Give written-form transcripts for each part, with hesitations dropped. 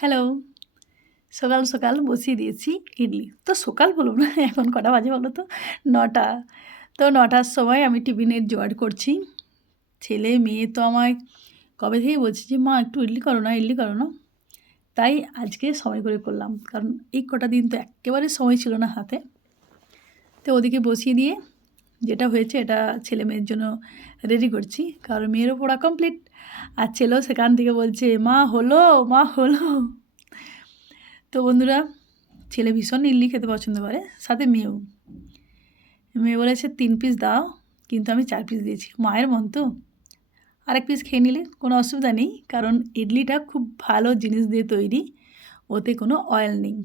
Hello. সকাল, সকাল বসিয়ে দিয়েছি ইডলি। তো সকাল বলব না, এখন কটা বাজে বলো তো? ৯টা। তো ৯টার সময় আমি টিফিনের জোগাড় করছি। ছেলে মেয়ে তো আমায় কবে থেকেই বলছে যে, "মা একটু ইডলি করো না, ইডলি করো না।" তাই আজকে সময় করে করলাম। কারণ এই কটা দিন তো এক্কেবারে সময় ছিল না হাতে। তো ওদিকে বসিয়ে দিয়ে যেটা হয়েছে এটা ছেলে মেয়ের জন্য রেডি করছি। কারণ মেয়েরও পড়া কমপ্লিট। আর ছেলেও সেখান থেকে বলছে, "মা হলো, মা হলো।" তো বন্ধুরা, ছেলে ভীষণ ইডলি খেতে পছন্দ করে, সাথে মেয়েও। মেয়ে বলেছে ৩ পিস দাও, কিন্তু আমি ৪ পিস দিয়েছি। মায়ের মন তো। আরেক পিস খেয়ে নিলে কোনো অসুবিধা নেই, কারণ ইডলিটা খুব ভালো জিনিস দিয়ে তৈরি, ওতে কোনো অয়েল নেই,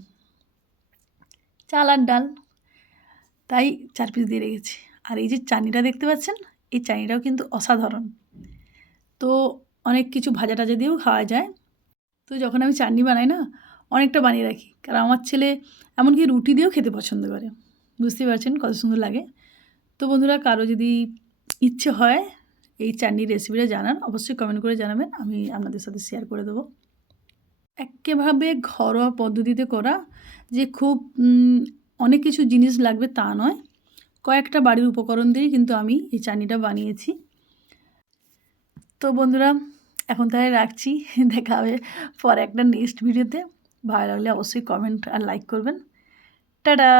চাল আর ডাল, তাই ৪ পিস দিয়ে রেখেছি। আর এই যে চাটনিটা দেখতে পাচ্ছেন, এই চাটনিটাও কিন্তু অসাধারণ। তো অনেক কিছু ভাজা টাজা দিয়েও খাওয়া যায়। তো যখন আমি চাটনি বানাই না, অনেকটা বানিয়ে রাখি, কারণ আমার ছেলে এমনকি রুটি দিয়েও খেতে পছন্দ করে। বুঝতেই পারছেন কত সুন্দর লাগে। তো বন্ধুরা, কারো যদি ইচ্ছে হয় এই চাটনির রেসিপিটা জানার, অবশ্যই কমেন্ট করে জানাবেন, আমি আপনাদের সাথে শেয়ার করে দেবো। একেভাবে ঘরোয়া পদ্ধতিতে করা, যে খুব অনেক কিছু জিনিস লাগবে তা নয়, কয়েকটা বাড়ির উপকরণ দিয়েই কিন্তু আমি এই চাটনিটা বানিয়েছি। তো বন্ধুরা, এখন তাহলে রাখছি। দেখা হবে পরে একটা নেক্সট ভিডিওতে। ভালো লাগলে অবশ্যই কমেন্ট আর লাইক করবেন। টাটা।